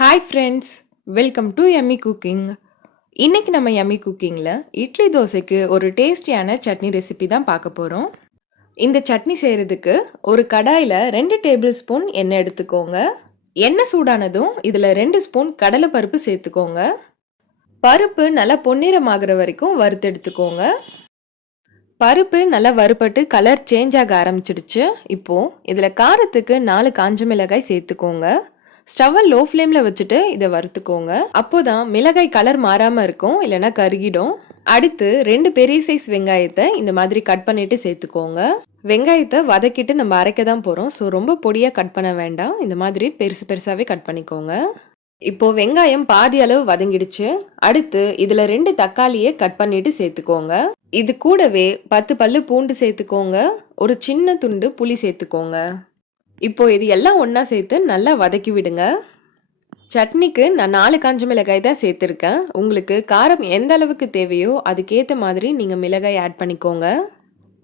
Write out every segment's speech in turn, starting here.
Hi friends welcome to yummy cooking இன்றைக்கி நம்ம Emmy குக்கிங்கில் இட்லி தோசைக்கு ஒரு டேஸ்டியான சட்னி ரெசிபி தான் பார்க்க போகிறோம் இந்த சட்னி செய்கிறதுக்கு ஒரு கடாயில் ரெண்டு டேபிள் ஸ்பூன் எண்ணெய் எடுத்துக்கோங்க. எண்ணெய் சூடானதும் இதில் ரெண்டு ஸ்பூன் கடலை பருப்பு சேர்த்துக்கோங்க. பருப்பு நல்லா பொன்னிறமாகிற வரைக்கும் வறுத்து எடுத்துக்கோங்க. பருப்பு நல்லா வறுபட்டு கலர் சேஞ்ச் ஆக ஆரம்பிச்சிடுச்சு. இப்போது இதில் காரத்துக்கு நாலு காஞ்ச மிளகாய் சேர்த்துக்கோங்க. ஸ்டவ்வை லோ ஃப்ளேமில் வச்சுட்டு இதை வறுத்துக்கோங்க. அப்போதான் மிளகாய் கலர் மாறாமல் இருக்கும் இல்லைன்னா கருகிடும். அடுத்து ரெண்டு பெரிய சைஸ் வெங்காயத்தை இந்த மாதிரி கட் பண்ணிட்டு சேர்த்துக்கோங்க. வெங்காயத்தை வதக்கிட்டு நம்ம அரைக்க தான் போகிறோம் ஸோ ரொம்ப பொடியாக கட் பண்ண வேண்டாம். இந்த மாதிரி பெருசு பெருசாகவே கட் பண்ணிக்கோங்க. இப்போ வெங்காயம் பாதி அளவு வதங்கிடுச்சு. அடுத்து இதில் ரெண்டு தக்காளியை கட் பண்ணிட்டு சேர்த்துக்கோங்க. இது கூடவே பத்து பல்லு பூண்டு சேர்த்துக்கோங்க. ஒரு சின்ன துண்டு புளி சேர்த்துக்கோங்க. இப்போ இது எல்லாம் ஒன்றா சேர்த்து நல்லா வதக்கி விடுங்க. சட்னிக்கு நான் நாலு காஞ்ச மிளகாய் தான் சேர்த்துருக்கேன். உங்களுக்கு காரம் எந்த அளவுக்கு தேவையோ அதுக்கேற்ற மாதிரி நீங்கள் மிளகாய் ஆட் பண்ணிக்கோங்க.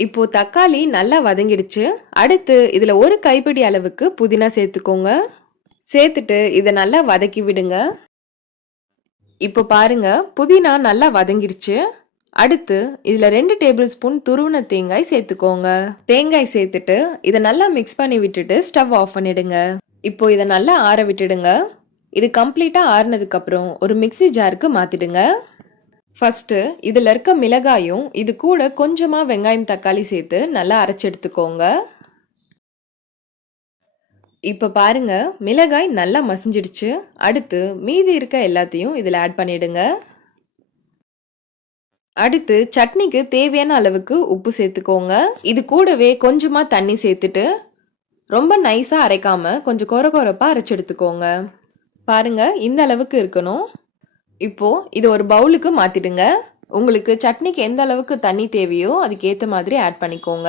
இப்போது தக்காளி நல்லா வதங்கிடுச்சு. அடுத்து இதில் ஒரு கைப்பிடி அளவுக்கு புதினா சேர்த்துக்கோங்க. சேர்த்துட்டு இதை நல்லா வதக்கி விடுங்க. இப்போ பாருங்க புதினா நல்லா வதங்கிடுச்சு. அடுத்து இதில் ரெண்டு டேபிள் ஸ்பூன் துருவன தேங்காய் சேர்த்துக்கோங்க. தேங்காய் சேர்த்துட்டு இதை நல்லா மிக்ஸ் பண்ணி விட்டுட்டு ஸ்டவ் ஆஃப் பண்ணிடுங்க. இப்போ இதை நல்லா ஆற விட்டுடுங்க. இது கம்ப்ளீட்டாக ஆறுனதுக்கப்புறம் ஒரு மிக்சி ஜாருக்கு மாற்றிடுங்க ஃபஸ்ட்டு இதில் இருக்க மிளகாயும் இது கூட கொஞ்சமாக வெங்காயம் தக்காளி சேர்த்து நல்லா அரைச்சி எடுத்துக்கோங்க. இப்போ பாருங்க மிளகாய் நல்லா மசிஞ்சிடுச்சு. அடுத்து மீதி இருக்க எல்லாத்தையும் இதில் ஆட் பண்ணிடுங்க. அடுத்து சட்னிக்கு தேவையான அளவுக்கு உப்பு சேர்த்துக்கோங்க. இது கூடவே கொஞ்சமாக தண்ணி சேர்த்துட்டு ரொம்ப நைஸாக அரைக்காம கொஞ்சம் கொர கொரப்பாக அரைச்சி எடுத்துக்கோங்க. பாருங்க இந்த அளவுக்கு இருக்கணும். இப்போ இதை ஒரு பவுலுக்கு மாற்றிடுங்க உங்களுக்கு சட்னிக்கு எந்த அளவுக்கு தண்ணி தேவையோ அதுக்கேற்ற மாதிரி ஆட் பண்ணிக்கோங்க.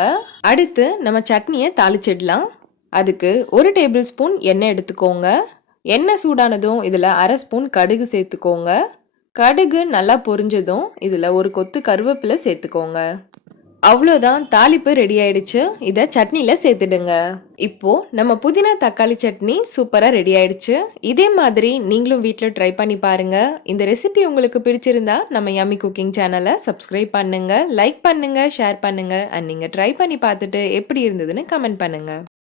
அடுத்து நம்ம சட்னியை தாளிச்சிடலாம். அதுக்கு ஒரு டேபிள் ஸ்பூன் எண்ணெய் எடுத்துக்கோங்க. எண்ணெய் சூடானதும் இதில் அரை ஸ்பூன் கடுகு சேர்த்துக்கோங்க. கடுகு நல்லா பொரிஞ்சதும் இதில் ஒரு கொத்து கருவேப்பிலை சேர்த்துக்கோங்க. அவ்வளோதான் தாளிப்பு ரெடி ஆயிடுச்சு. இதை சட்னியில் சேர்த்துடுங்க. இப்போ நம்ம புதினா தக்காளி சட்னி சூப்பராக ரெடி ஆயிடுச்சு. இதே மாதிரி நீங்களும் வீட்டில் ட்ரை பண்ணி பாருங்க. இந்த ரெசிபி உங்களுக்கு பிடிச்சிருந்தா நம்ம யம்மி குக்கிங் சேனலை சப்ஸ்கிரைப் பண்ணுங்க லைக் பண்ணுங்க ஷேர் பண்ணுங்க. அண்ட் நீங்கள் ட்ரை பண்ணி பார்த்துட்டு எப்படி இருந்ததுன்னு கமெண்ட் பண்ணுங்க.